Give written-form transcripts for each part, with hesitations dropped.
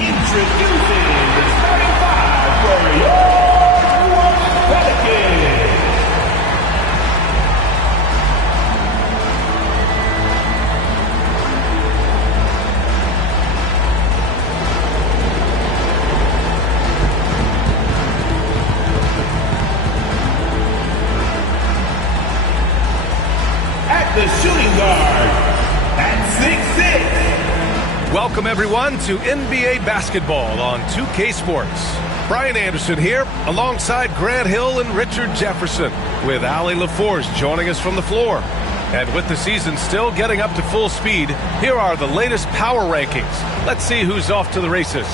Introducing the starting five for your Pelicans. At the shooting guard, at 6'6". Welcome, everyone, to NBA basketball on 2K Sports. Brian Anderson here, alongside Grant Hill and Richard Jefferson, with Allie LaForce joining us from the floor. And with the season still getting up to full speed, here are the latest power rankings. Let's see who's off to the races.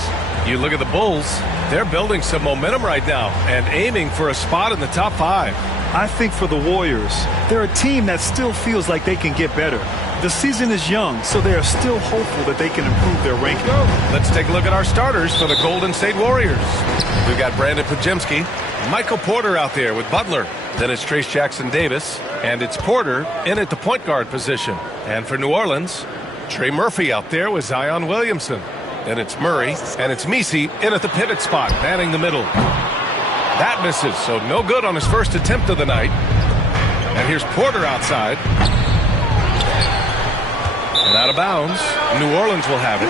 You look at the Bulls, they're building some momentum right now and aiming for a spot in the top 5. I think for the Warriors, they're a team that still feels like they can get better. The season is young, so they are still hopeful that they can improve their ranking. Let's take a look at our starters for the Golden State Warriors. We've got Brandon Pajemski, Michael Porter out there with Butler. Then it's Trace Jackson-Davis, and it's Porter in at the point guard position. And for New Orleans, Trey Murphy out there with Zion Williamson. Then it's Murray, and it's Messi in at the pivot spot, manning the middle. That misses, so no good on his first attempt of the night. And here's Porter outside. And out of bounds. New Orleans will have it.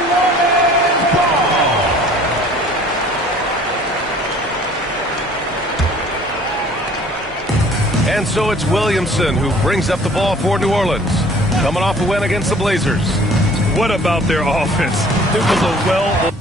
And so it's Williamson who brings up the ball for New Orleans. Coming off a win against the Blazers. What about their offense? It was a well...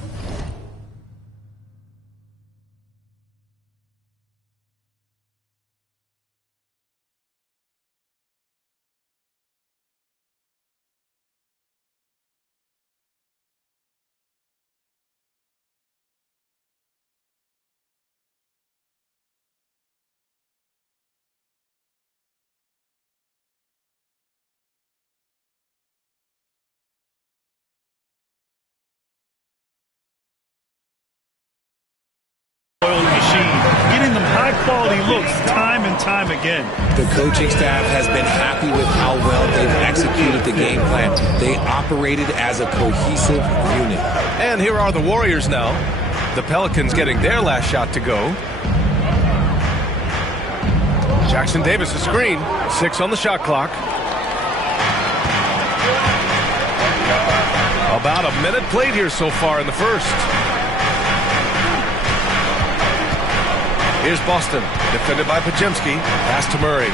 machine, getting them high-quality looks time and time again. The coaching staff has been happy with how well they've executed the game plan. They operated as a cohesive unit. And here are the Warriors now. The Pelicans getting their last shot to go. Jackson-Davis a screen. 6 on the shot clock. About a minute played here so far in the first. Here's Boston, defended by Pajemski. Pass to Murray.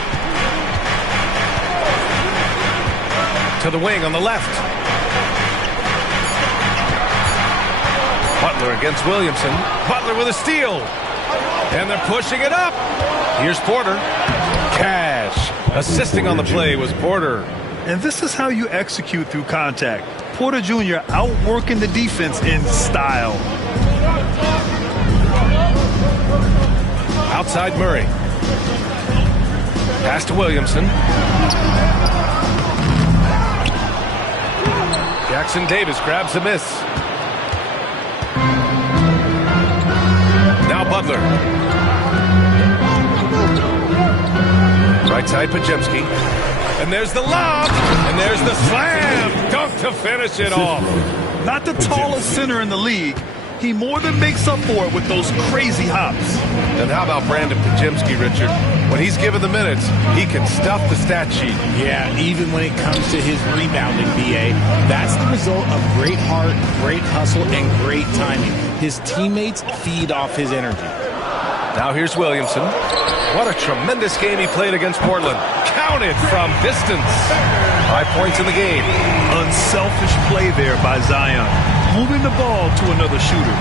To the wing on the left. Butler against Williamson. Butler with a steal. And they're pushing it up. Here's Porter. Cash. Assisting on the play was Porter. And this is how you execute through contact. Porter Jr. outworking the defense in style. Outside Murray. Pass to Williamson. Jackson-Davis grabs the miss. Now Butler. Right side Pajemski. And there's the lob. And there's the slam. Dunk to finish it off. Not the tallest center in the league. He more than makes up for it with those crazy hops. And how about Brandon Pajemski, Richard? When he's given the minutes, he can stuff the stat sheet. Yeah, even when it comes to his rebounding, BA. That's the result of great heart, great hustle, and great timing. His teammates feed off his energy. Now here's Williamson. What a tremendous game he played against Portland. Counted from distance. 5 points in the game. Unselfish play there by Zion. Moving the ball to another shooter.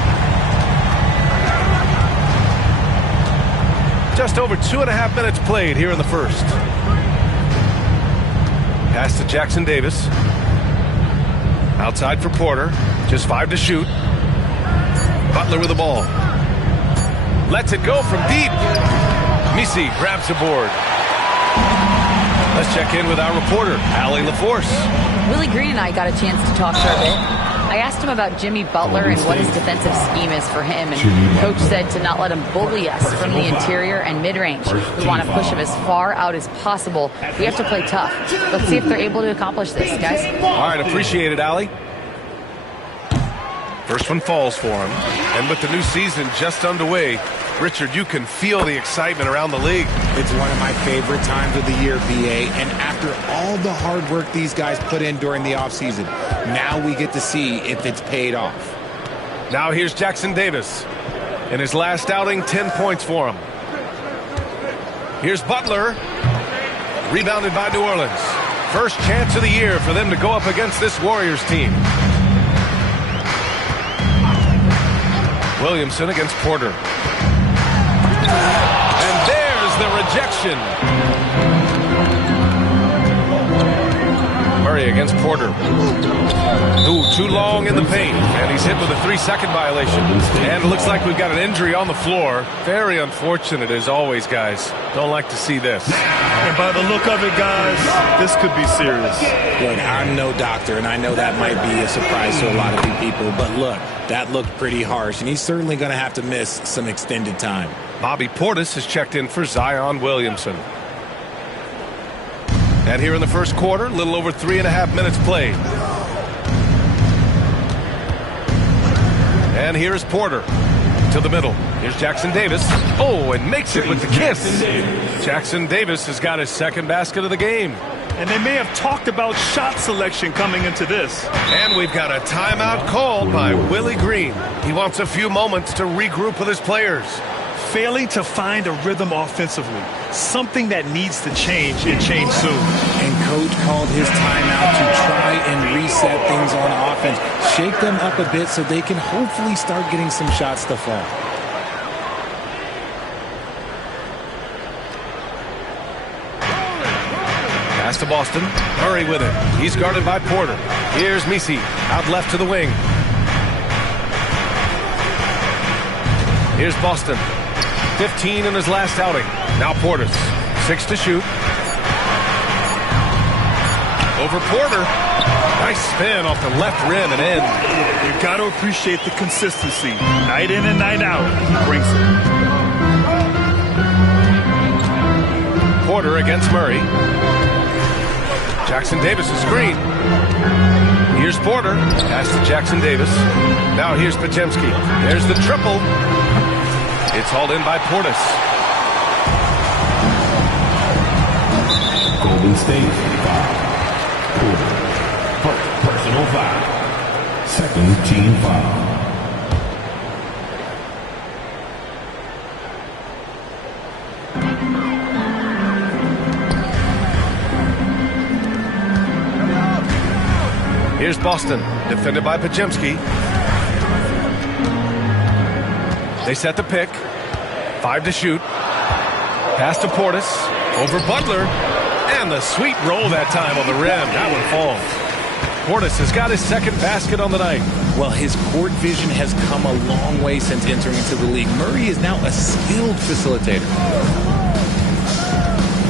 Just over 2.5 minutes played here in the first. Pass to Jackson-Davis. Outside for Porter. Just 5 to shoot. Butler with the ball. Lets it go from deep. Messi grabs the board. Let's check in with our reporter, Allie LaForce. Willie Green and I got a chance to talk for a bit. I asked him about Jimmy Butler and what his defensive scheme is for him, and Coach said to not let him bully us from the interior and mid-range. We want to push him as far out as possible. We have to play tough. Let's see if they're able to accomplish this, guys. All right, appreciate it, Allie. First one falls for him. And with the new season just underway, Richard, you can feel the excitement around the league. It's one of my favorite times of the year, BA. And after all the hard work these guys put in during the offseason, now we get to see if it's paid off. Now here's Jackson Davis. In his last outing, 10 points for him. Here's Butler. Rebounded by New Orleans. First chance of the year for them to go up against this Warriors team. Williamson against Porter. And there's the rejection. Murray against Porter. Ooh, too long in the paint. And he's hit with a 3-second violation. And it looks like we've got an injury on the floor. Very unfortunate as always, guys. Don't like to see this. And by the look of it, guys, this could be serious. Look, I'm no doctor, and I know that might be a surprise to a lot of you people. But look, that looked pretty harsh, and he's certainly going to have to miss some extended time. Bobby Portis has checked in for Zion Williamson. And here in the first quarter, a little over 3.5 minutes played. And here's Porter to the middle. Here's Jackson Davis. Oh, and makes it with the kiss. Jackson Davis has got his second basket of the game. And they may have talked about shot selection coming into this. And we've got a timeout called by Willie Green. He wants a few moments to regroup with his players. Failing to find a rhythm offensively. Something that needs to change and change soon. And Coach called his timeout to try and reset things on offense. Shake them up a bit so they can hopefully start getting some shots to fall. Pass to Boston. Murray with it. He's guarded by Porter. Here's Misi out left to the wing. Here's Boston. 15 in his last outing. Now Portis. 6 to shoot. Over Porter. Nice spin off the left rim and in. You've got to appreciate the consistency. Night in and night out. He brings it. Porter against Murray. Jackson Davis' screen. Here's Porter. Pass to Jackson Davis. Now here's Podziemski. There's the triple. It's hauled in by Portis. Golden State, 5. Personal foul. Second team foul. Here's Boston, defended by Podziemski. They set the pick. 5 to shoot. Pass to Portis. Over Butler. And the sweet roll that time on the rim. That one falls. Portis has got his second basket on the night. Well, his court vision has come a long way since entering into the league. Murray is now a skilled facilitator.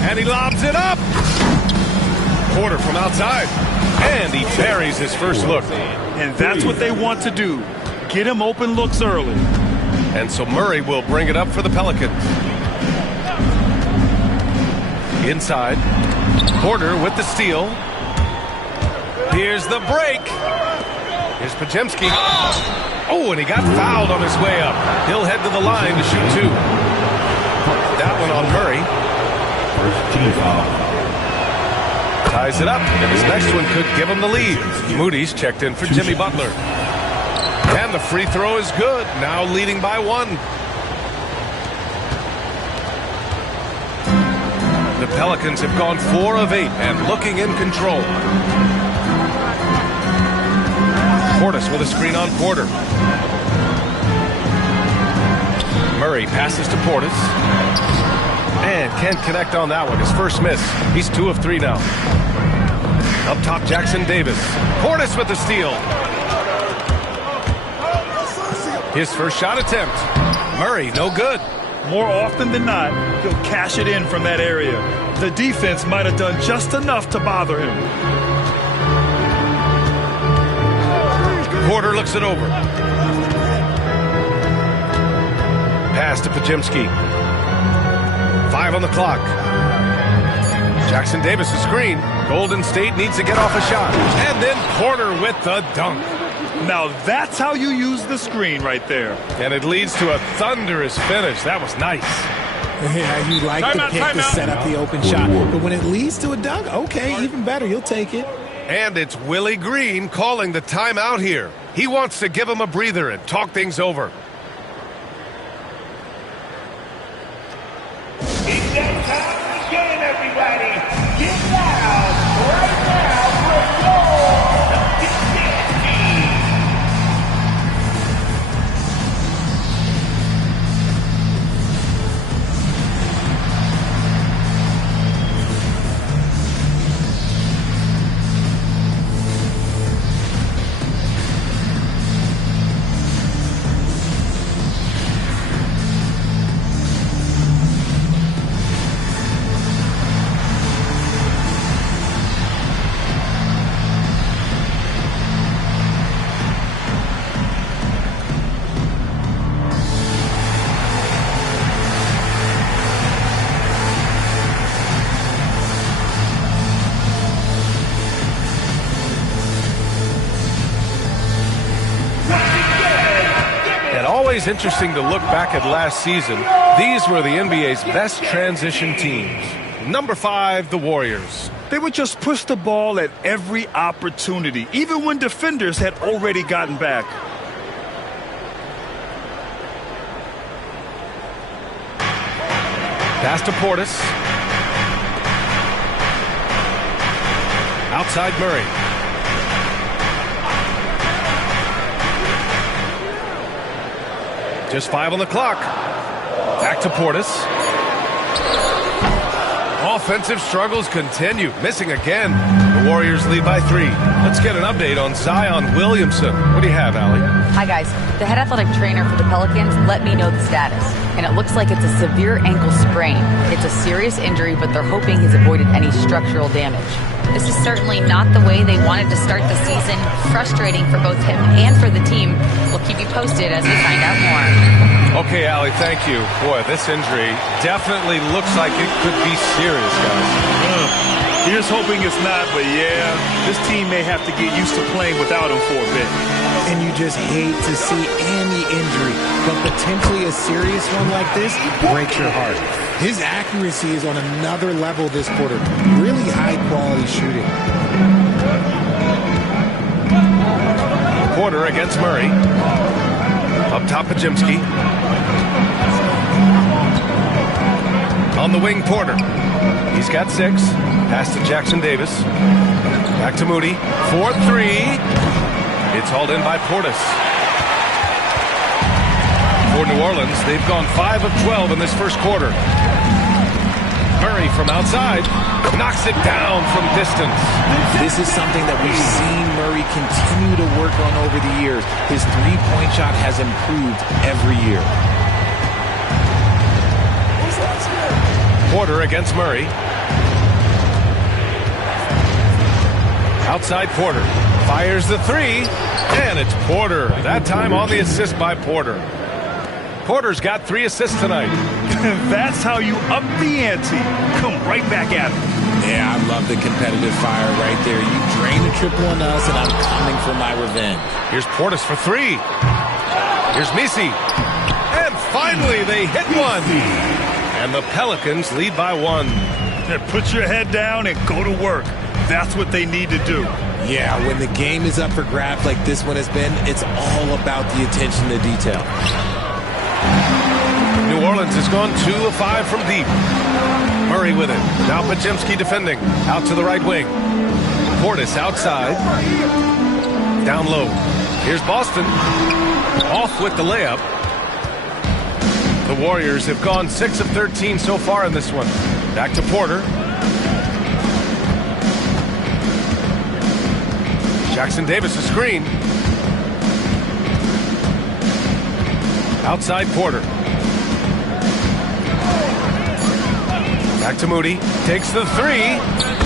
And he lobs it up. Porter from outside. And he buries his first look. And that's what they want to do. Get him open looks early. And so Murray will bring it up for the Pelicans. Inside. Porter with the steal. Here's the break. Here's Podziemski. Oh, and he got fouled on his way up. He'll head to the line to shoot 2. That one on Murray. First team foul. Ties it up, and his next one could give him the lead. Moody's checked in for Jimmy Butler. And the free throw is good. Now leading by 1. The Pelicans have gone 4 of 8 and looking in control. Portis with a screen on Porter. Murray passes to Portis. And can't connect on that one. His first miss. He's 2 of 3 now. Up top, Jackson Davis. Portis with the steal. His first shot attempt. Murray, no good. More often than not, he'll cash it in from that area. The defense might have done just enough to bother him. Porter looks it over. Pass to Podziemski. 5 on the clock. Jackson Davis' screen. Golden State needs to get off a shot. And then Porter with the dunk. Now that's how you use the screen right there. And it leads to a thunderous finish. That was nice. Yeah, you like the pick to set up the open shot. But when it leads to a dunk, okay, even better. You'll take it. And it's Willie Green calling the timeout here. He wants to give him a breather and talk things over. It's that time of the game, everybody. Get loud right now for your Pelicans. Always interesting to look back at last season. These were the NBA's best transition teams. Number 5, the Warriors. They would just push the ball at every opportunity, even when defenders had already gotten back. Pass to Portis. Outside Murray. Just 5 on the clock. Back to Portis. Offensive struggles continue. Missing again. The Warriors lead by 3. Let's get an update on Zion Williamson. What do you have, Allie? Hi, guys. The head athletic trainer for the Pelicans let me know the status, and it looks like it's a severe ankle sprain. It's a serious injury, but they're hoping he's avoided any structural damage. This is certainly not the way they wanted to start the season. Frustrating for both him and for the team. We'll keep you posted as we find out more. Okay, Allie, thank you. Boy, this injury definitely looks like it could be serious, guys. Here's hoping it's not, but yeah, this team may have to get used to playing without him for a bit. And you just hate to see any injury, but potentially a serious one like this breaks your heart. His accuracy is on another level this quarter. Really high-quality shooting. Porter against Murray. Up top, Pajimski. On the wing, Porter. He's got 6. Pass to Jackson Davis. Back to Moody. 4-3. It's hauled in by Portis. For New Orleans, they've gone 5 of 12 in this first quarter. Murray from outside knocks it down from distance. This is something that we've seen Murray continue to work on over the years. His three-point shot has improved every year. Porter against Murray. Outside Porter. Fires the 3. And it's Porter. That time on the assist by Porter. Porter's got 3 assists tonight. That's how you up the ante. Come right back at him. Yeah, I love the competitive fire right there. You drain the triple on us, and I'm coming for my revenge. Here's Portis for 3. Here's Misi. And finally, they hit one. And the Pelicans lead by 1. Put your head down and go to work. That's what they need to do. Yeah, when the game is up for grabs like this one has been, it's all about the attention to detail. New Orleans has gone 2 of 5 from deep. Murray with it. Now Pajimski defending. Out to the right wing. Portis outside. Down low. Here's Boston. Off with the layup. The Warriors have gone 6 of 13 so far in this one. Back to Porter. Jackson Davis a screen. Outside Porter. Back to Moody. Takes the 3.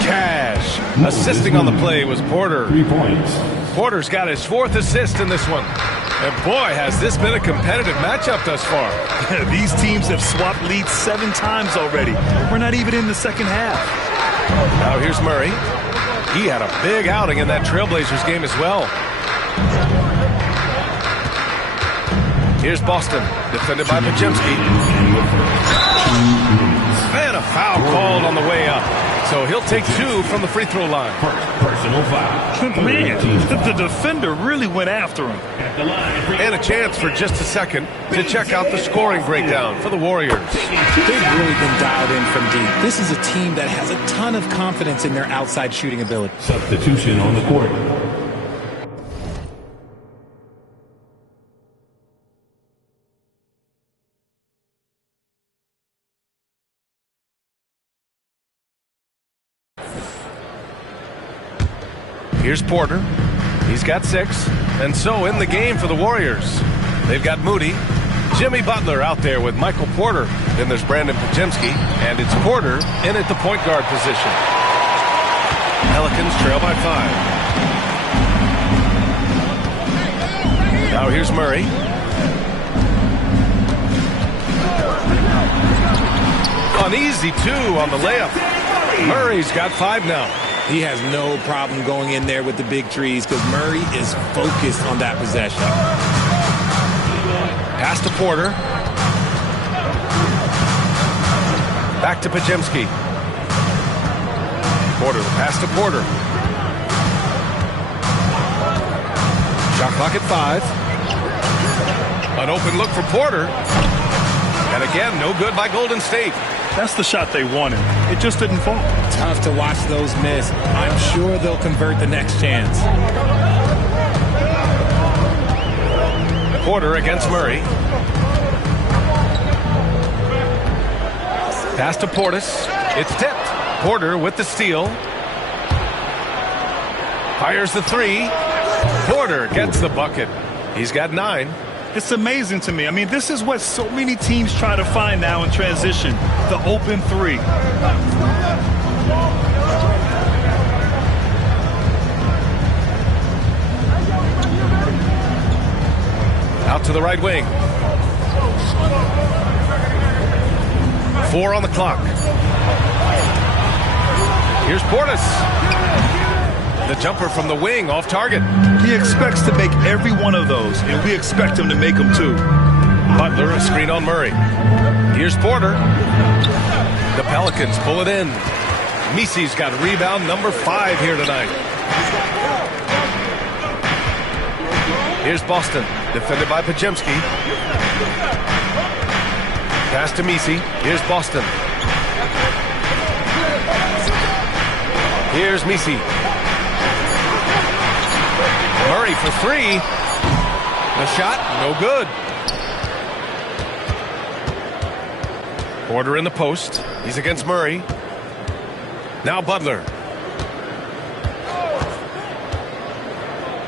Cash. Assisting on the play was Porter. 3 points. Porter's got his 4th assist in this one. And boy, has this been a competitive matchup thus far. These teams have swapped leads 7 times already. We're not even in the second half. Now here's Murray. He had a big outing in that Trailblazers game as well. Here's Boston, defended by Pajemski. And a foul called on the way up. So he'll take 2 from the free throw line. Personal foul. Man, the defender really went after him. And a chance for just a second to check out the scoring breakdown for the Warriors. They've really been dialed in from deep. This is a team that has a ton of confidence in their outside shooting ability. Substitution on the court. Here's Porter. He's got 6. And so in the game for the Warriors, they've got Moody, Jimmy Butler out there with Michael Porter. Then there's Brandon Pajemski, and it's Porter in at the point guard position. Pelicans trail by 5. Now here's Murray. An easy 2 on the layup. Murray's got 5 now. He has no problem going in there with the big trees because Murray is focused on that possession. Pass to Porter. Back to Pajemski. Porter, the pass to Porter. Shot clock at 5. An open look for Porter. And again, no good by Golden State. That's the shot they wanted. It just didn't fall. Tough to watch those miss. I'm sure they'll convert the next chance. Porter against Murray. Pass to Portis. It's tipped. Porter with the steal. Fires the 3. Porter gets the bucket. He's got 9. It's amazing to me. I mean, this is what so many teams try to find now in transition, the open 3. Out to the right wing. 4 on the clock. Here's Portis. The jumper from the wing off target. He expects to make every one of those, and we expect him to make them too. Butler, a screen on Murray. Here's Porter. The Pelicans pull it in. Misi's got rebound number 5 here tonight. Here's Boston, defended by Pajemski. Pass to Misi. Here's Boston. Here's Misi. Murray for 3. The shot, no good. Porter in the post. He's against Murray. Now Butler.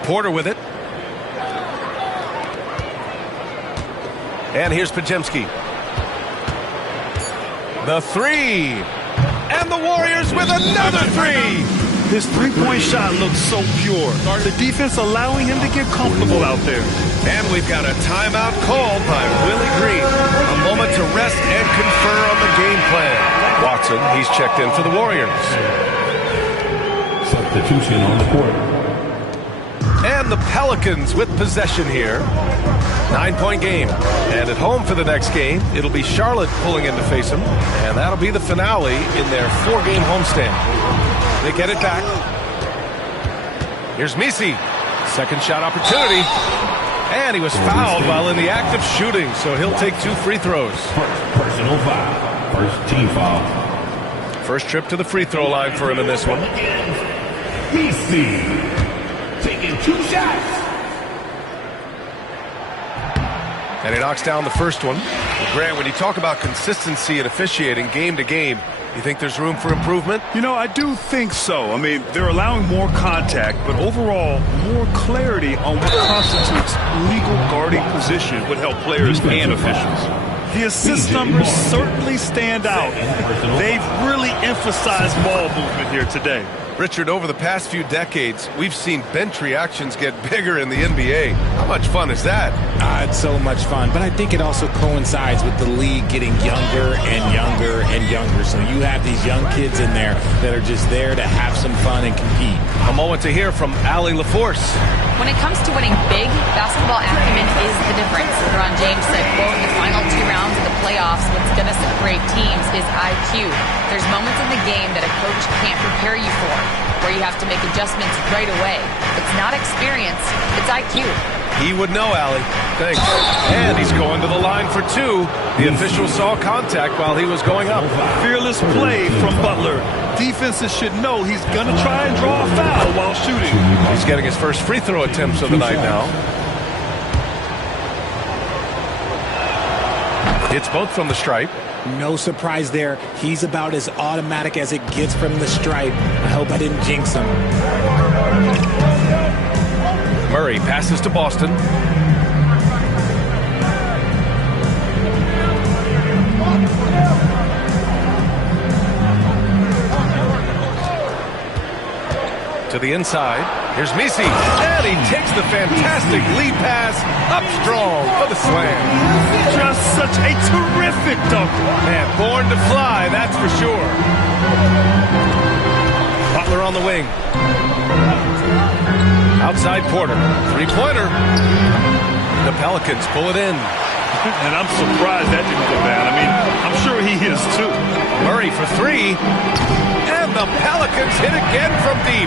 Porter with it. And here's Pajemski. The 3. And the Warriors with another 3. His three-point shot looks so pure. The defense allowing him to get comfortable out there. And we've got a timeout called by Willie Green. A moment to rest and confer on the game plan. Watson, he's checked in for the Warriors. Substitution on the court. And the Pelicans with possession here. 9-point game. And at home for the next game, it'll be Charlotte pulling in to face them. And that'll be the finale in their 4-game homestand. They get it back. Here's Misi. Second shot opportunity. And he was fouled while in the act of shooting, so he'll take 2 free throws. Personal foul. First team foul. First trip to the free throw line for him in this one. Misi taking 2 shots. And he knocks down the first one. Grant, when you talk about consistency and officiating game to game, you think there's room for improvement? You know, I do think so. I mean, they're allowing more contact, but overall, more clarity on what constitutes legal guarding position would help players and officials. The assist numbers certainly stand out. They've really emphasized ball movement here today. Richard, over the past few decades, we've seen bench reactions get bigger in the NBA. How much fun is that? It's so much fun, but I think it also coincides with the league getting younger and younger and younger. So you have these young kids in there that are just there to have some fun and compete. A moment to hear from Allie LaForce. When it comes to winning big, basketball acumen is the difference. LeBron James great teams is IQ. There's moments in the game that a coach can't prepare you for, where you have to make adjustments right away. It's not experience, it's IQ. He would know, Allie. Thanks. And he's going to the line for two. The official saw contact while he was going up. Fearless play from Butler. Defenses should know he's going to try and draw a foul while shooting. He's getting his first free throw attempts of the night now. It's both from the stripe. No surprise there. He's about as automatic as it gets from the stripe. I hope I didn't jinx him. Murray passes to Boston. To the inside. Here's Misi. And he takes the fantastic lead pass up strong for the slam. Just such a terrific dunk. Man, born to fly, that's for sure. Butler on the wing. Outside Porter. Three-pointer. The Pelicans pull it in. And I'm surprised that didn't go down. I mean, I'm sure he is too. Murray for three. And the Pelicans hit again from deep.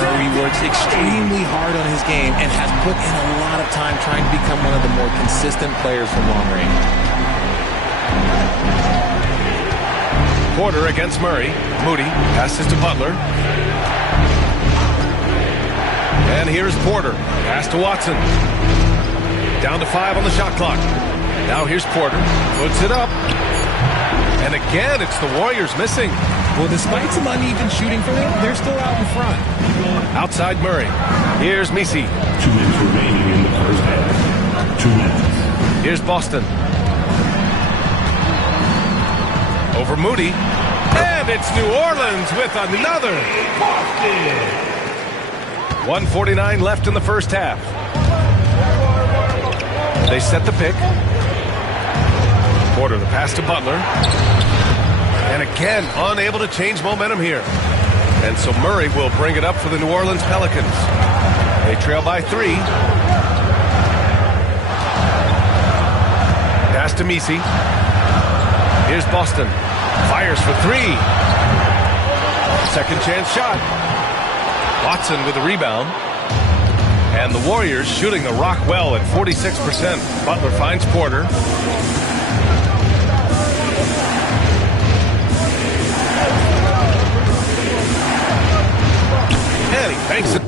Murray works extremely hard on his game and has put in a lot of time trying to become one of the more consistent players from long range. Porter against Murray. Moody passes to Butler. And here's Porter. Pass to Watson. Down to 5 on the shot clock. Now here's Porter. Puts it up. And again, it's the Warriors missing. Well, despite some uneven shooting for them, they're still out in front. Outside Murray. Here's Misi. 2 minutes remaining in the first half. 2 minutes. Here's Boston. Over Moody. And it's New Orleans with another. 1:49 left in the first half. They set the pick. Porter, the pass to Butler. And again, unable to change momentum here. And so Murray will bring it up for the New Orleans Pelicans. They trail by 3. Pass to Misi. Here's Boston. Fires for 3. Second chance shot. Watson with the rebound. And the Warriors shooting the rock well at 46%. Butler finds Porter. And he banks it.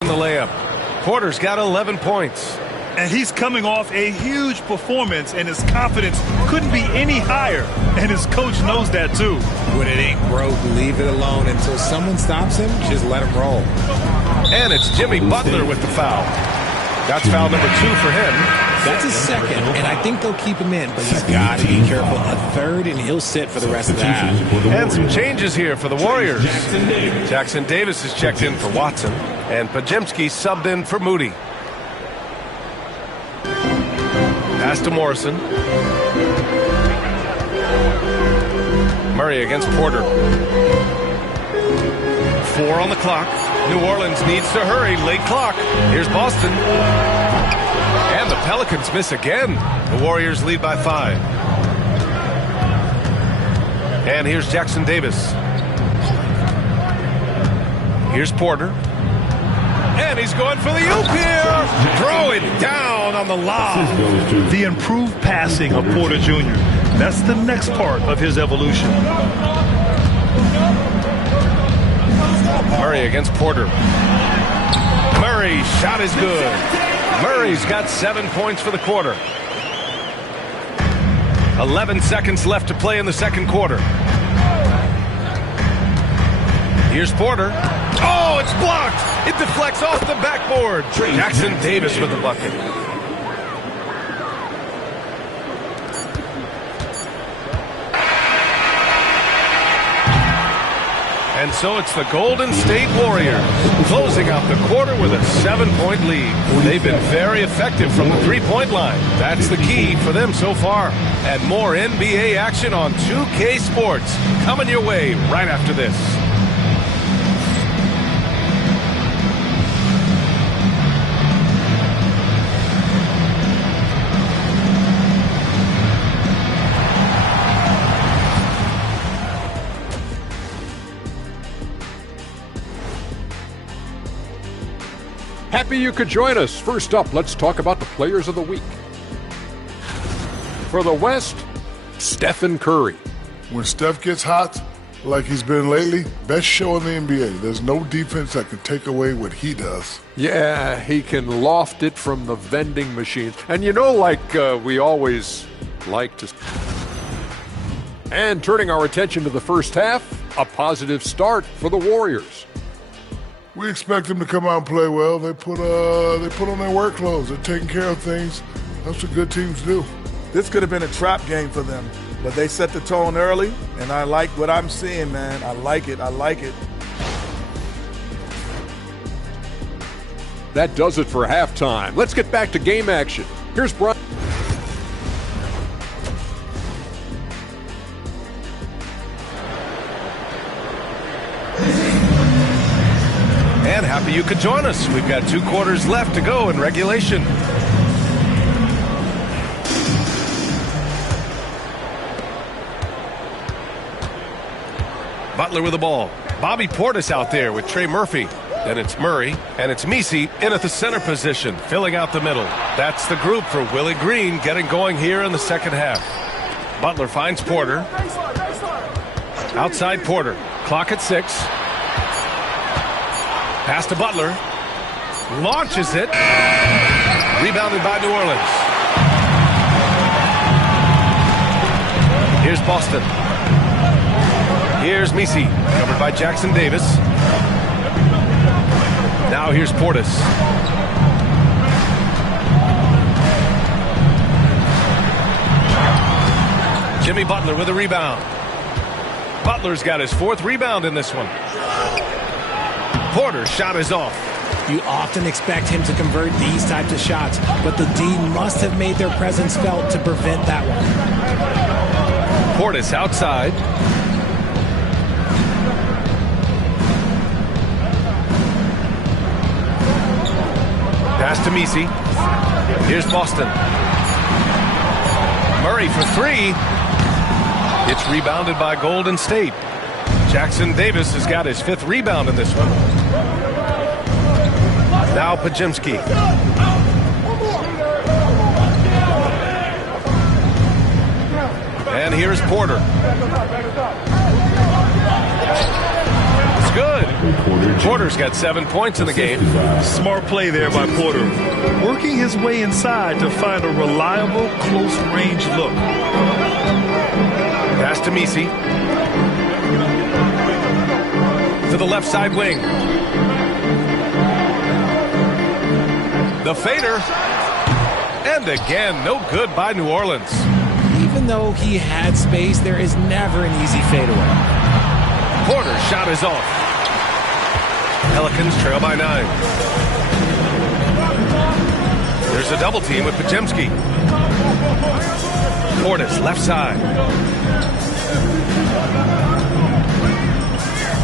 The layup. Porter's got 11 points. And he's coming off a huge performance, and his confidence couldn't be any higher. And his coach knows that too. When it ain't broke, leave it alone. Until someone stops him, just let him roll. And it's Jimmy Butler with the foul. That's foul number 2 for him. That's his second, and I think they'll keep him in, but he's got to be careful. A third, and he'll sit for the rest of the half. And some changes here for the Warriors. Jackson Davis is checked in for Watson, and Pajemski subbed in for Moody. Pass to Morrison. Murray against Porter. 4 on the clock. New Orleans needs to hurry. Late clock. Here's Boston. And the Pelicans miss again. The Warriors lead by 5. And here's Jackson Davis. Here's Porter. And he's going for the oop here. Throw it down on the lob. The improved passing of Porter Jr. That's the next part of his evolution. Murray against Porter. Murray's shot is good. Murray's got 7 points for the quarter. 11 seconds left to play in the second quarter. Here's Porter. Oh, it's blocked. It deflects off the backboard. Jackson Davis with the bucket. And so it's the Golden State Warriors closing out the quarter with a 7-point lead. They've been very effective from the three-point line. That's the key for them so far. And more NBA action on 2K Sports coming your way right after this. Happy you could join us. First up, let's talk about the players of the week. For the West, Stephen Curry. When Steph gets hot, like he's been lately, best show in the NBA. There's no defense that can take away what he does. Yeah, he can loft it from the vending machines. And you know, like we always like to... And turning our attention to the first half, a positive start for the Warriors. We expect them to come out and play well. They put on their work clothes. They're taking care of things. That's what good teams do. This could have been a trap game for them, but they set the tone early, and I like what I'm seeing, man. I like it. I like it. That does it for halftime. Let's get back to game action. Here's Brian. And happy you could join us. We've got 2 quarters left to go in regulation. Butler with the ball. Bobby Portis out there with Trey Murphy. Then it's Murray, and it's Messi in at the center position, filling out the middle. That's the group for Willie Green getting going here in the second half. Butler finds Porter. Outside Porter. Clock at 6. Pass to Butler. Launches it. Rebounded by New Orleans. Here's Boston. Here's Messi, covered by Jackson Davis. Now here's Portis. Jimmy Butler with a rebound. Butler's got his 4th rebound in this one. Porter's shot is off. You often expect him to convert these types of shots, but the D must have made their presence felt to prevent that one. Portis outside. Pass to Messi. Here's Boston. Murray for 3. It's rebounded by Golden State. Jackson Davis has got his 5th rebound in this one. Now Pajemski. And here's Porter. It's good. Porter's got 7 points in the game. Smart play there by Porter. Working his way inside to find a reliable, close-range look. Pass to Messi. To the left side wing. The fader. And again, no good by New Orleans. Even though he had space, there is never an easy fadeaway. Porter's shot is off. Pelicans trail by 9. There's a double team with Pajemski. Portis left side.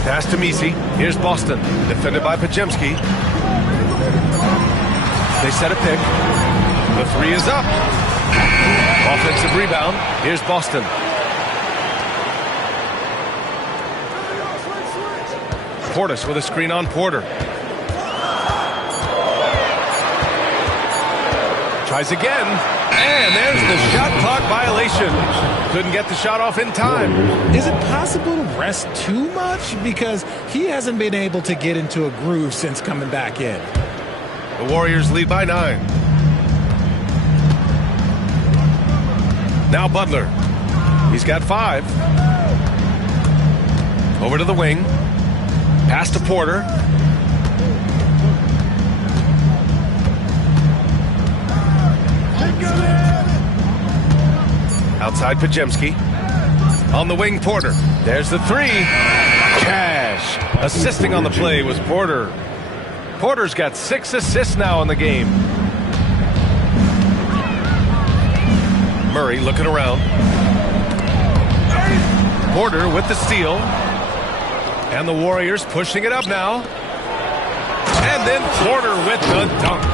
Pass to Messi. Here's Boston. Defended by Pajemski. They set a pick. The 3 is up. Offensive rebound. Here's Boston. Portis with a screen on Porter. Tries again. And there's the shot clock violation. Couldn't get the shot off in time. Is it possible to rest too much? Because he hasn't been able to get into a groove since coming back in. The Warriors lead by 9. Now Butler. He's got 5. Over to the wing. Pass to Porter. Outside Pajemski. On the wing, Porter. There's the 3. Cash. Nash. Assisting on the play was Porter. Porter's got 6 assists now in the game. Murray looking around. Porter with the steal. And the Warriors pushing it up now. And then Porter with the dunk.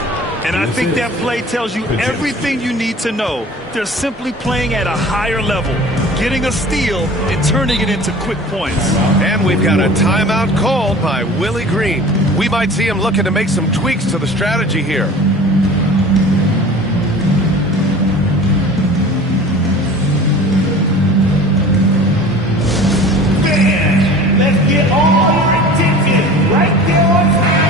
And I think that play tells you everything you need to know. They're simply playing at a higher level, getting a steal and turning it into quick points. And we've got a timeout called by Willie Green. We might see him looking to make some tweaks to the strategy here. Fans, let's get all your attention right there on time.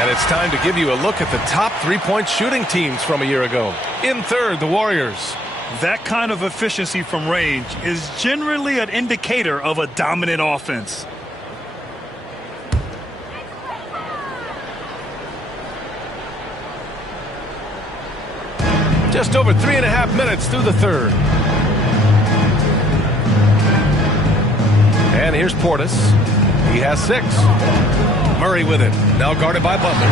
And it's time to give you a look at the top three-point shooting teams from a year ago. In third, the Warriors. That kind of efficiency from range is generally an indicator of a dominant offense. Just over 3.5 minutes through the third. And here's Portis. He has 6. Murray with it. Now guarded by Butler.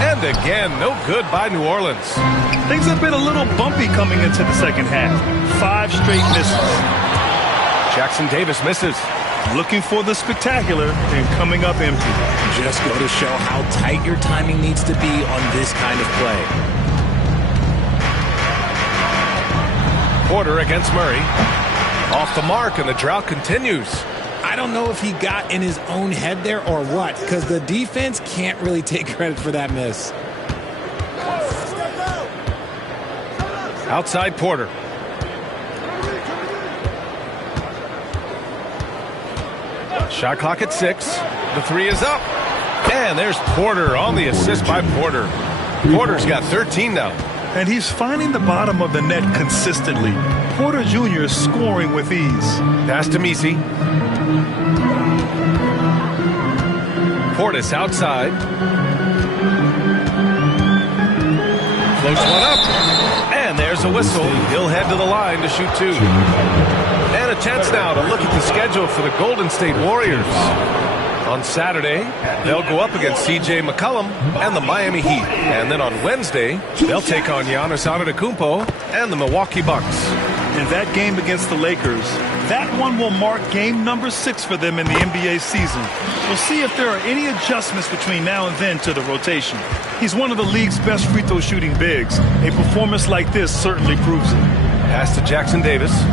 And again, no good by New Orleans. Things have been a little bumpy coming into the second half. 5 straight misses. Jackson Davis misses. Looking for the spectacular and coming up empty. Just go to show how tight your timing needs to be on this kind of play. Porter against Murray. Off the mark, and the drought continues. I don't know if he got in his own head there or what, because the defense can't really take credit for that miss. Outside Porter. Shot clock at 6. The 3 is up. And there's Porter on the assist by Porter. Porter's got 13 now. And he's finding the bottom of the net consistently. Porter Jr. is scoring with ease. Pass to Misi. Portis outside. Floats one up. And there's a whistle. He'll head to the line to shoot 2. And a chance now to look at the schedule for the Golden State Warriors. On Saturday, they'll go up against C.J. McCollum and the Miami Heat. And then on Wednesday, they'll take on Giannis Antetokounmpo and the Milwaukee Bucks. In that game against the Lakers, that one will mark game number 6 for them in the NBA season. We'll see if there are any adjustments between now and then to the rotation. He's one of the league's best free throw shooting bigs. A performance like this certainly proves it. Pass to Jackson Davis.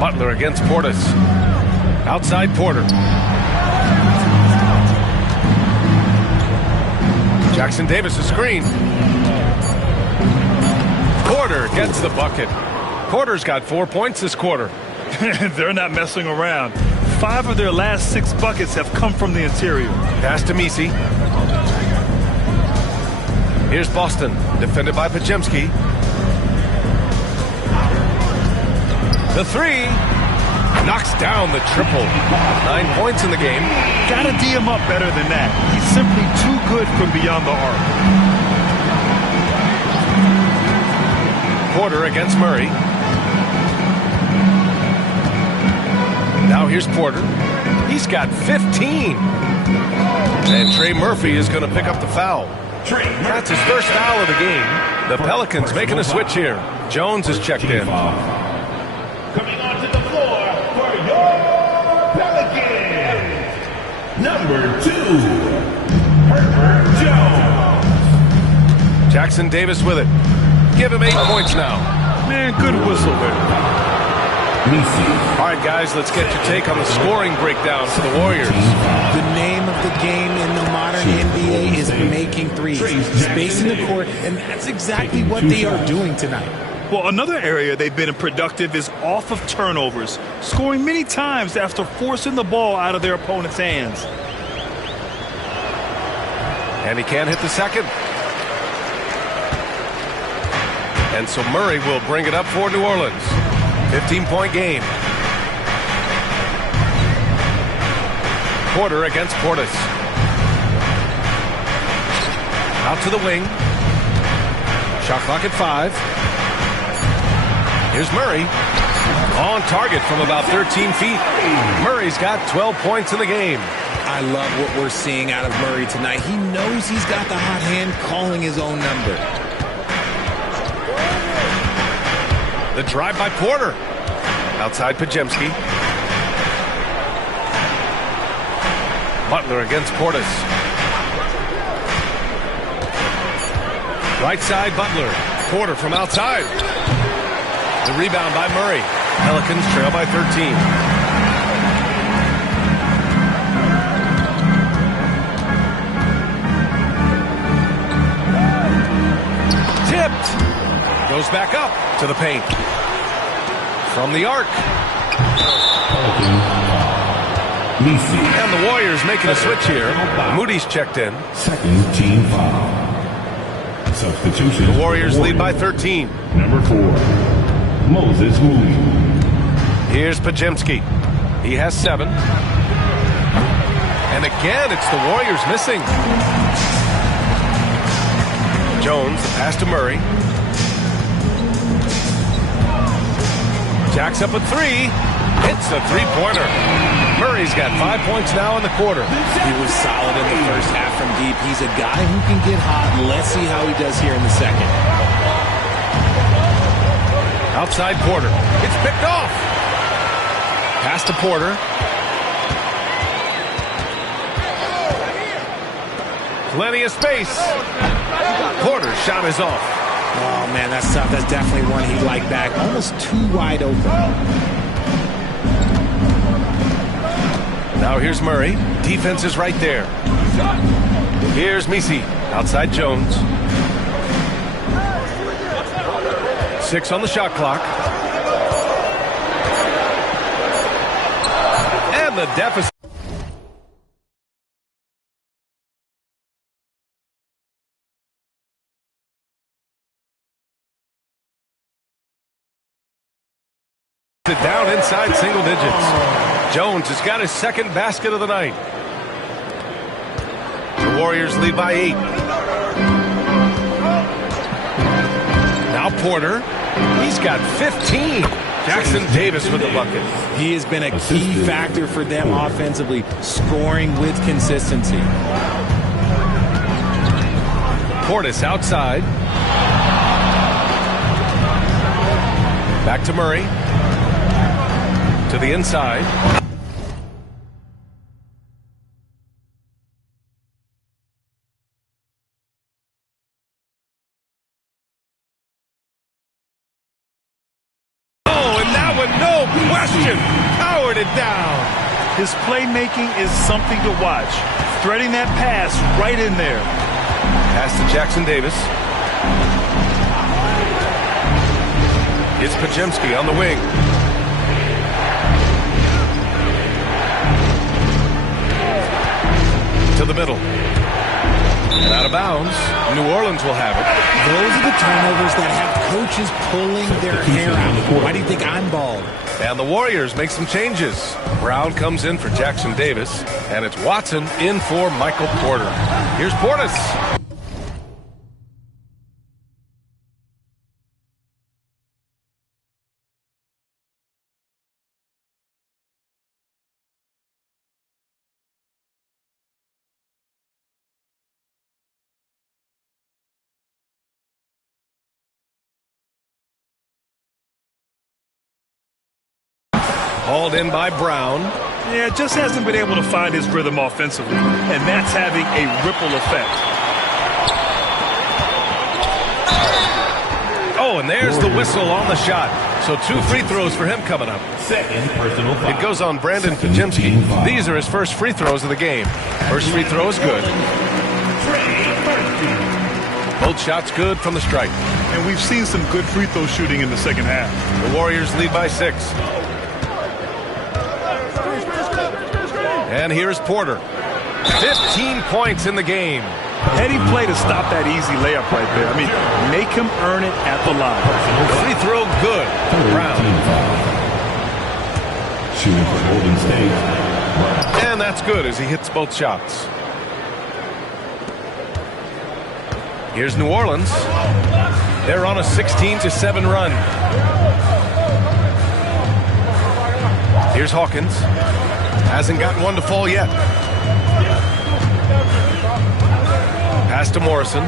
Butler against Portis. Outside Porter. Jackson Davis a screen. Porter gets the bucket. Porter's got 4 points this quarter. They're not messing around. 5 of their last 6 buckets have come from the interior. Pass to Misi. Here's Boston, defended by Pajemski. The 3 knocks down the triple. 9 points in the game. Gotta D him up better than that. He's simply too good from beyond the arc. Porter against Murray. Now here's Porter. He's got 15. And Trey Murphy is going to pick up the foul. That's his first foul of the game. The Pelicans making a switch here. Jones is checked in. Coming onto the floor for your Pelicans, number 2, Herbert Jones. Jackson Davis with it. Give him 8 points now. Man, good whistle there. All right, guys, let's get your take on the scoring breakdown for the Warriors. The name of the game in the modern NBA is making threes, spacing the court, and that's exactly what they are doing tonight. Well, another area they've been productive is off of turnovers, scoring many times after forcing the ball out of their opponent's hands. And he can't hit the second. And so Murray will bring it up for New Orleans. 15-point game. Porter against Portis. Out to the wing. Shot clock at 5. Here's Murray. On target from about 13 feet. Murray's got 12 points in the game. I love what we're seeing out of Murray tonight. He knows he's got the hot hand calling his own number. The drive by Porter. Outside Pajemski. Butler against Portis. Right side Butler. Porter from outside. The rebound by Murray. Pelicans trail by 13. Tipped. Goes back up to the paint. From the arc. And the Warriors making a switch here. Moody's checked in. Second team foul. Substitution. The Warriors lead by 13. Number 4, Moses Moody. Here's Pajemski. He has 7. And again, it's the Warriors missing. Jones, the pass to Murray. Jacks up a 3. Hits a three-pointer. Murray's got 5 points now in the quarter. He was solid in the first half from deep. He's a guy who can get hot. Let's see how he does here in the second. Outside Porter. It's picked off. Pass to Porter. Plenty of space. Porter's shot is off. Oh, man, that's tough. That's definitely one he'd like back. Almost too wide open. Now here's Murray. Defense is right there. Here's Misi. Outside Jones. 6 on the shot clock. And the deficit. Down inside single digits. Jones has got his second basket of the night. The Warriors lead by 8. Now Porter. He's got 15. Jackson Davis with the bucket. He has been a key factor for them offensively, scoring with consistency. Portis outside. Back to Murray. To the inside. Oh, and that one, no question, powered it down. His playmaking is something to watch. Threading that pass right in there. Pass to Jackson Davis. It's Pajemski on the wing. To the middle. And out of bounds. New Orleans will have it. Those are the turnovers that have coaches pulling their hair out. Why do you think I'm bald? And the Warriors make some changes. Brown comes in for Jackson Davis. And it's Watson in for Michael Porter. Here's Portis. Hauled in by Brown. Yeah, just hasn't been able to find his rhythm offensively, and that's having a ripple effect. Oh, and there's the whistle on the shot. So 2 free throws for him coming up. Second personal foul. It goes on Brandon Pajemski. These are his first free throws of the game. First free throw is good. Both shots good from the stripe. And we've seen some good free throw shooting in the second half. The Warriors lead by 6. And here's Porter. 15 points in the game. Heady play to stop that easy layup right there. I mean, make him earn it at the line. Free throw good. Brown. Shooting for Golden State. And that's good as he hits both shots. Here's New Orleans. They're on a 16-7 run. Here's Hawkins. Hasn't gotten one to fall yet. Pass to Morrison.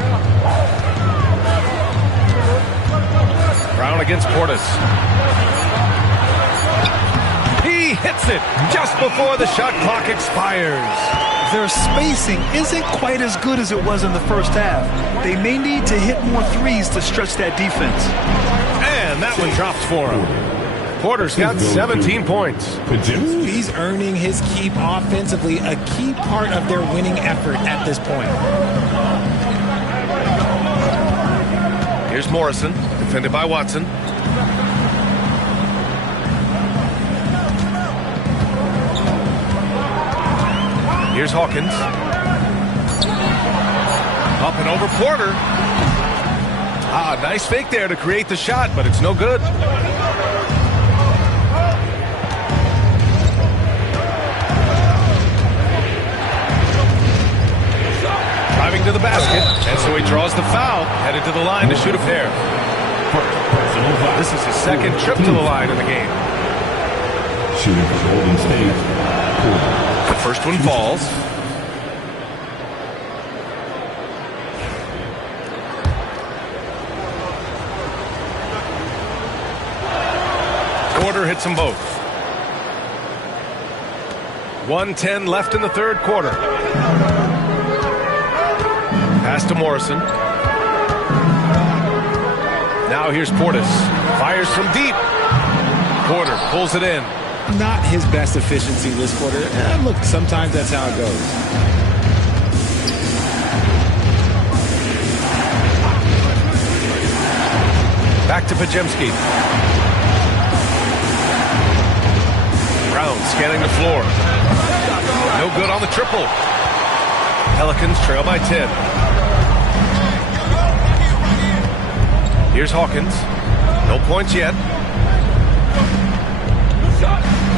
Brown against Portis. He hits it just before the shot clock expires. Their spacing isn't quite as good as it was in the first half. They may need to hit more threes to stretch that defense. And that one drops for him. Porter's got 17 points. Ooh, he's earning his keep offensively, a key part of their winning effort at this point. Here's Morrison, defended by Watson. Here's Hawkins. Up and over Porter. Nice fake there to create the shot, but it's no good. Driving to the basket, and so he draws the foul, headed to the line to shoot a pair. This is his second trip to the line in the game. Shooting for Golden State. The first one falls. Porter hits them both. 1:10 left in the third quarter. Pass to Morrison. Now here's Portis. Fires from deep. Porter pulls it in. Not his best efficiency this quarter. Look, sometimes that's how it goes. Back to Pajemski. Brown scanning the floor. No good on the triple. Pelicans trail by 10. Here's Hawkins. No points yet.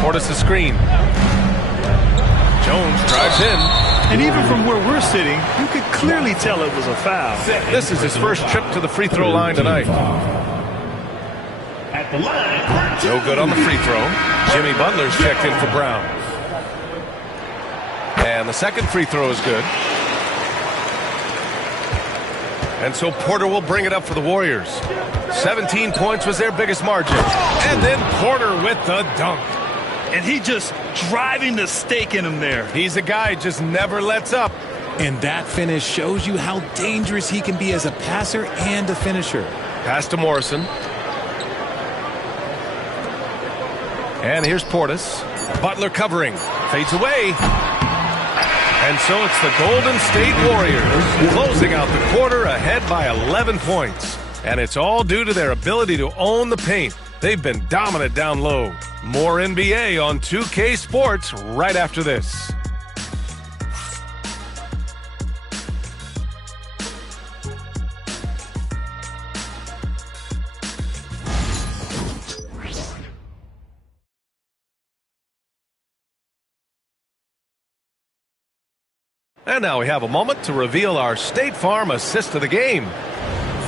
Portis a screen. Jones drives in. And even from where we're sitting, you could clearly tell it was a foul. This is his first trip to the free throw line tonight. At the line. No good on the free throw. Jimmy Butler's checked in for Brown. And the second free throw is good. And so Porter will bring it up for the Warriors. 17 points was their biggest margin. And then Porter with the dunk. And he just driving the stake in him there. He's a guy who just never lets up. And that finish shows you how dangerous he can be as a passer and a finisher. Pass to Morrison. And here's Portis. Butler covering. Fades away. And so it's the Golden State Warriors closing out the quarter ahead by 11 points. And it's all due to their ability to own the paint. They've been dominant down low. More NBA on 2K Sports right after this. And now we have a moment to reveal our State Farm assist of the game.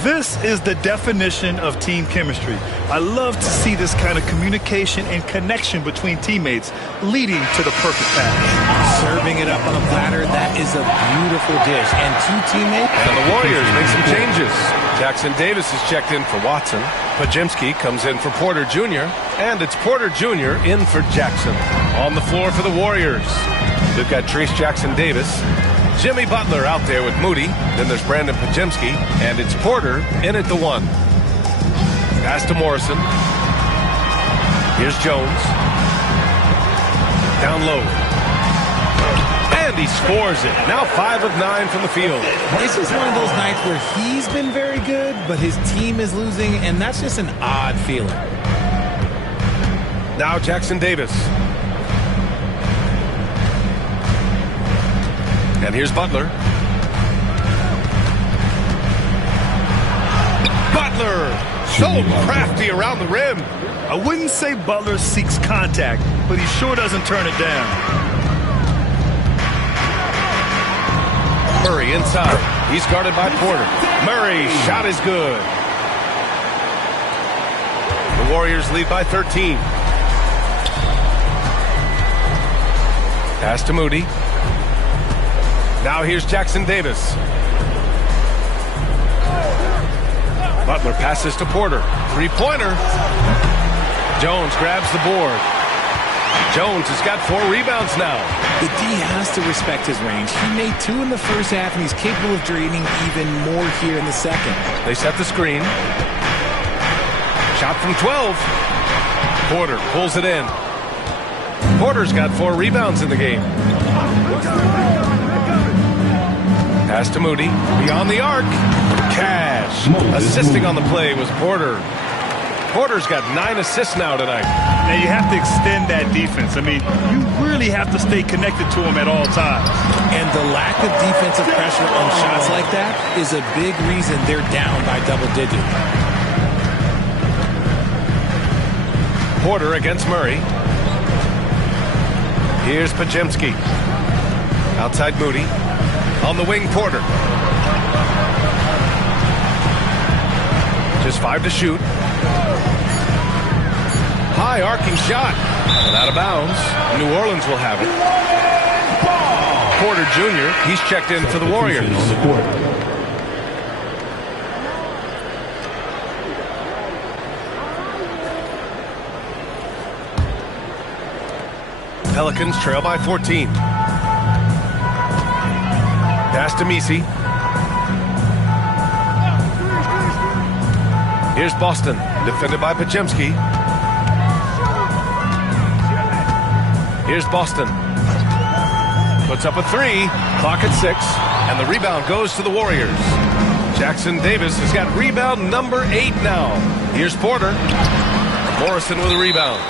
This is the definition of team chemistry. I love to see this kind of communication and connection between teammates leading to the perfect pass. Serving it up on a platter, that is a beautiful dish. And two teammates. And the Warriors make some changes. Jackson Davis is checked in for Watson. Pajemski comes in for Porter Jr. And it's Porter Jr. in for Jackson. On the floor for the Warriors, we've got Trace Jackson Davis. Jimmy Butler out there with Moody. Then there's Brandon Pajemski. And it's Porter in at the one. Pass to Morrison. Here's Jones. Down low. And he scores it. Now 5 of 9 from the field. This is one of those nights where he's been very good, but his team is losing, and that's just an odd feeling. Now Jackson Davis. And here's Butler. Butler, so crafty around the rim. I wouldn't say Butler seeks contact, but he sure doesn't turn it down. Murray inside. He's guarded by Porter. Murray's shot is good. The Warriors lead by 13. Pass to Moody. Now here's Jackson Davis. Butler passes to Porter. Three-pointer. Jones grabs the board. Jones has got 4 rebounds now. The D has to respect his range. He made 2 in the first half, and he's capable of draining even more here in the second. They set the screen. Shot from 12. Porter pulls it in. Porter's got 4 rebounds in the game. Pass to Moody. Beyond the arc. Cash. Assisting on the play was Porter. Porter's got 9 assists now tonight. Now you have to extend that defense. I mean, you really have to stay connected to him at all times. And the lack of defensive pressure on shots like that is a big reason they're down by double digits. Porter against Murray. Here's Pajemski. Outside Moody. On the wing, Porter. Just 5 to shoot. High arcing shot. But out of bounds. New Orleans will have it. Porter Jr., he's checked in for the Warriors. Pelicans trail by 14. Pass to Misi. Here's Boston, defended by Pajemski. Here's Boston. Puts up a 3. Clock at 6. And the rebound goes to the Warriors. Jackson Davis has got rebound number 8 now. Here's Porter. Morrison with a rebound.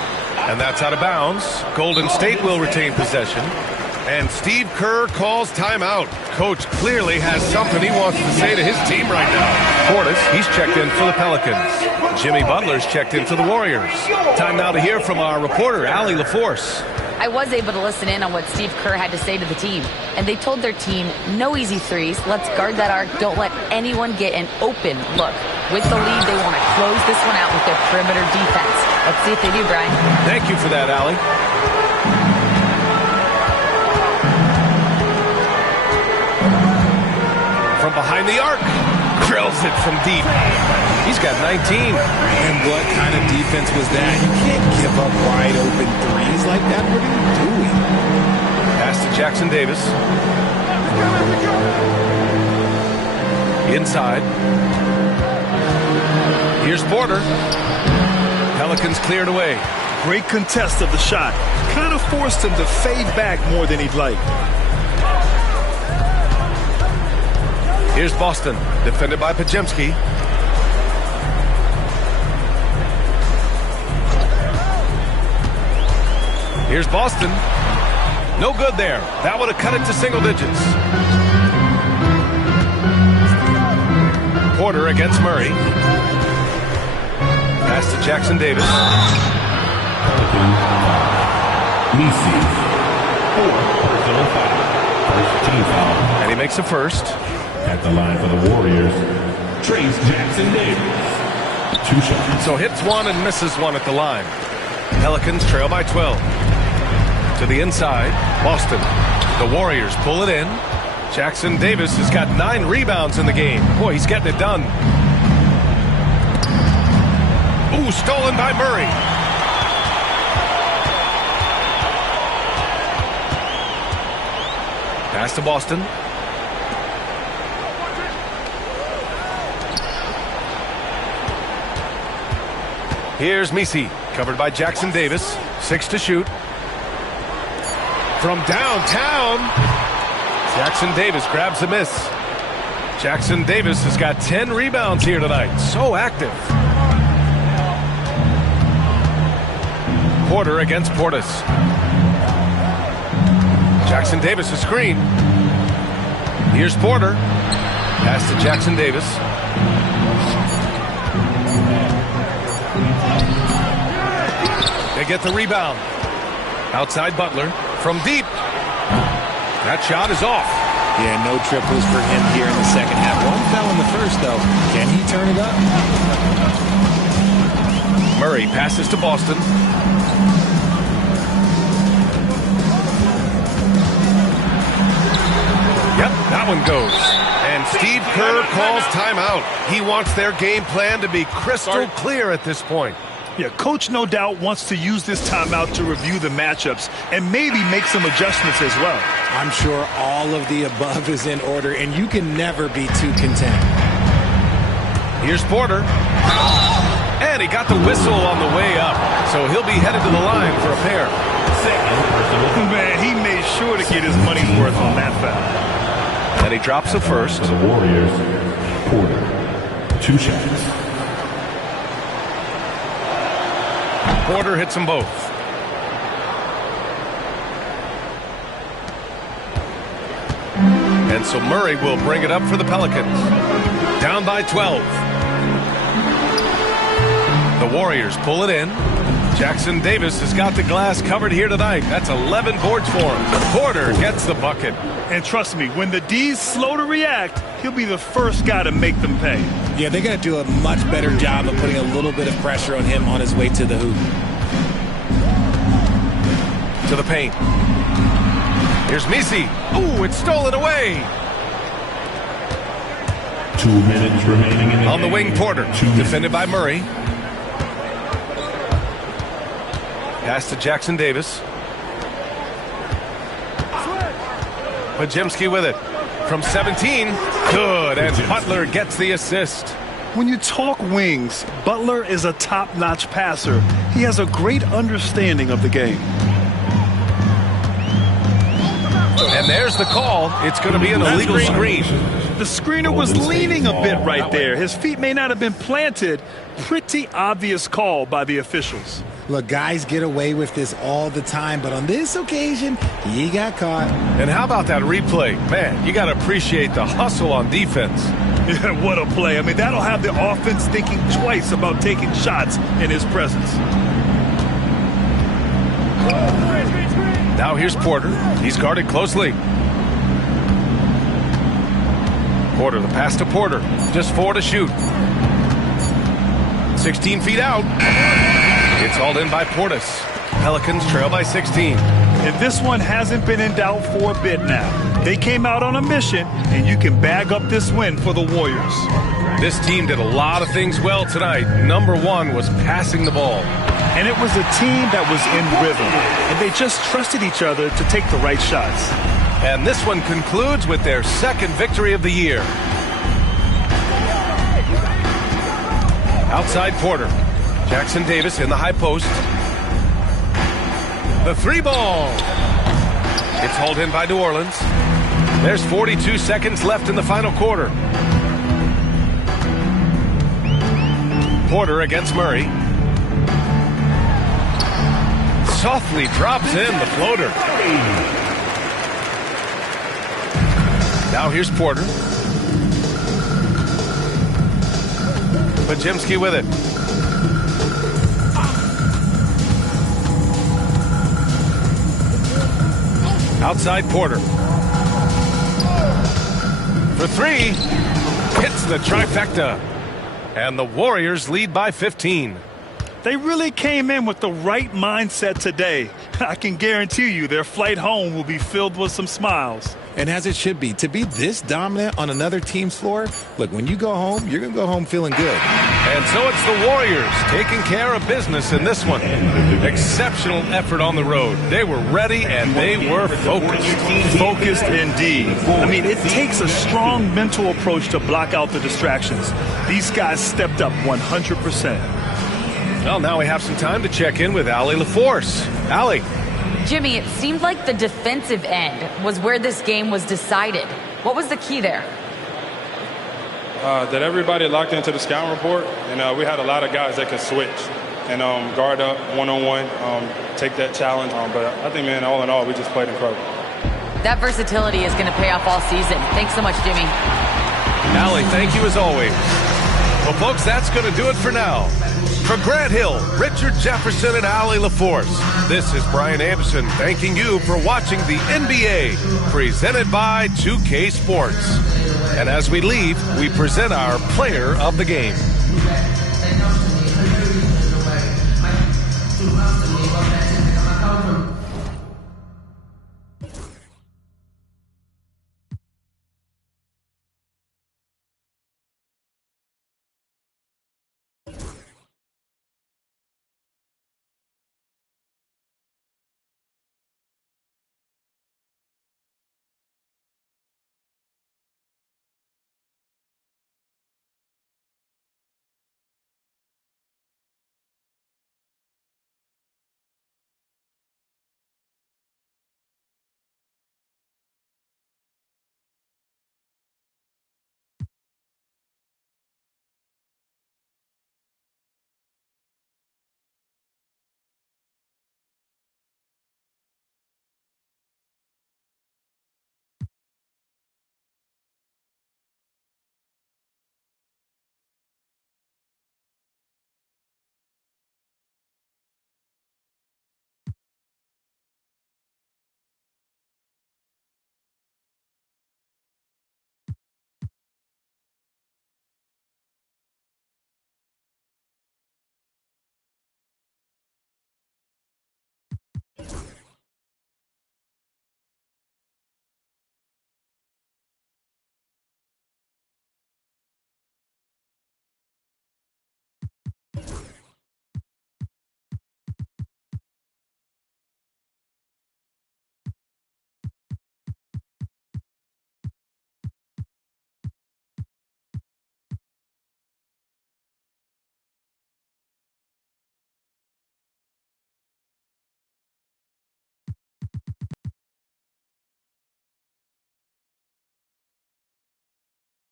And that's out of bounds. Golden State will retain possession. And Steve Kerr calls timeout. Coach clearly has something he wants to say to his team right now. Portis, he's checked in for the Pelicans. Jimmy Butler's checked in for the Warriors. Time now to hear from our reporter, Allie LaForce. I was able to listen in on what Steve Kerr had to say to the team. And they told their team, no easy threes. Let's guard that arc. Don't let anyone get an open look. With the lead, they want to close this one out with their perimeter defense. Let's see if they do, Brian. Thank you for that, Allie. From behind the arc. Drills it from deep. He's got 19. And what kind of defense was that? You can't give up wide open threes like that. What are you doing? Pass to Jackson Davis. Inside. Here's Porter. Pelicans cleared away. Great contest of the shot. Kind of forced him to fade back more than he'd like. Here's Boston, defended by Pajemski. Here's Boston. No good there. That would have cut it to single digits. Porter against Murray. Pass to Jackson Davis. Misi. 4 personal foul. First team foul. And he makes a first. At the line for the Warriors, Trace Jackson Davis. 2 shots. So hits 1 and misses 1 at the line. Pelicans trail by 12. To the inside, Boston. The Warriors pull it in. Jackson Davis has got 9 rebounds in the game. Boy, he's getting it done. Ooh, stolen by Murray. Pass to Boston. Here's Misi, covered by Jackson Davis. 6 to shoot. From downtown, Jackson Davis grabs the miss. Jackson Davis has got 10 rebounds here tonight. So active. Porter against Portis. Jackson Davis a screen. Here's Porter. Pass to Jackson Davis. They get the rebound. Outside Butler. From deep. That shot is off. Yeah, no triples for him here in the second half. 1 foul in the first, though. Can he turn it up? Murray passes to Boston. one goes. And Steve Kerr calls timeout. He wants their game plan to be crystal clear at this point. Yeah, Coach no doubt wants to use this timeout to review the matchups and maybe make some adjustments as well. I'm sure all of the above is in order, and you can never be too content. Here's Porter. And he got the whistle on the way up, so he'll be headed to the line for a pair. Man, he made sure to get his money's worth on that foul. And he drops the first. For the Warriors, Porter. 2 shots. Porter hits them both. And so Murray will bring it up for the Pelicans. Down by 12. The Warriors pull it in. Jackson Davis has got the glass covered here tonight. That's 11 boards for him. Porter gets the bucket. And trust me, when the D's slow to react, he'll be the first guy to make them pay. Yeah, they're going to do a much better job of putting a little bit of pressure on him on his way to the hoop. To the paint. Here's Misi. Ooh, it's stolen away. 2 minutes remaining in the On the wing, Porter. Defended by Murray. Pass to Jackson Davis. Pajemski with it. From 17. Good. And Butler gets the assist. When you talk wings, Butler is a top-notch passer. He has a great understanding of the game. And there's the call. It's going to be an illegal screen. The screener was leaning a bit right there. His feet may not have been planted. Pretty obvious call by the officials. Look, guys get away with this all the time, but on this occasion, he got caught. And how about that replay? Man, you got to appreciate the hustle on defense. Yeah, what a play. I mean, that'll have the offense thinking twice about taking shots in his presence. Now here's Porter. He's guarded closely. Porter, the pass to Porter. Just 4 to shoot. 16 feet out. It's hauled in by Portis. Pelicans trail by 16. And this one hasn't been in doubt for a bit now. They came out on a mission, and you can bag up this win for the Warriors. This team did a lot of things well tonight. Number one was passing the ball. And it was a team that was in rhythm, and they just trusted each other to take the right shots. And this one concludes with their second victory of the year. Outside Porter. Jackson Davis in the high post. The 3 ball. It's hauled in by New Orleans. There's 42 seconds left in the final quarter. Porter against Murray. Softly drops in the floater. Now here's Porter. Pajemski with it. Outside Porter. For 3. Hits the trifecta. And the Warriors lead by 15. They really came in with the right mindset today. I can guarantee you their flight home will be filled with some smiles. And as it should be, to be this dominant on another team's floor, look, when you go home, you're going to go home feeling good. And so it's the Warriors taking care of business in this one. Exceptional effort on the road. They were ready and they were focused. Focused indeed. I mean, it takes a strong mental approach to block out the distractions. These guys stepped up 100%. Well, now we have some time to check in with Allie LaForce. Allie. Jimmy, it seemed like the defensive end was where this game was decided. What was the key there? That everybody locked into the scouting report, and we had a lot of guys that could switch and guard up one-on-one, take that challenge. But I think, man, all in all, we just played incredible. That versatility is going to pay off all season. Thanks so much, Jimmy. Allie, thank you as always. Well, folks, that's going to do it for now. For Grant Hill, Richard Jefferson, and Allie LaForce, this is Brian Anderson thanking you for watching the NBA, presented by 2K Sports. And as we leave, we present our player of the game.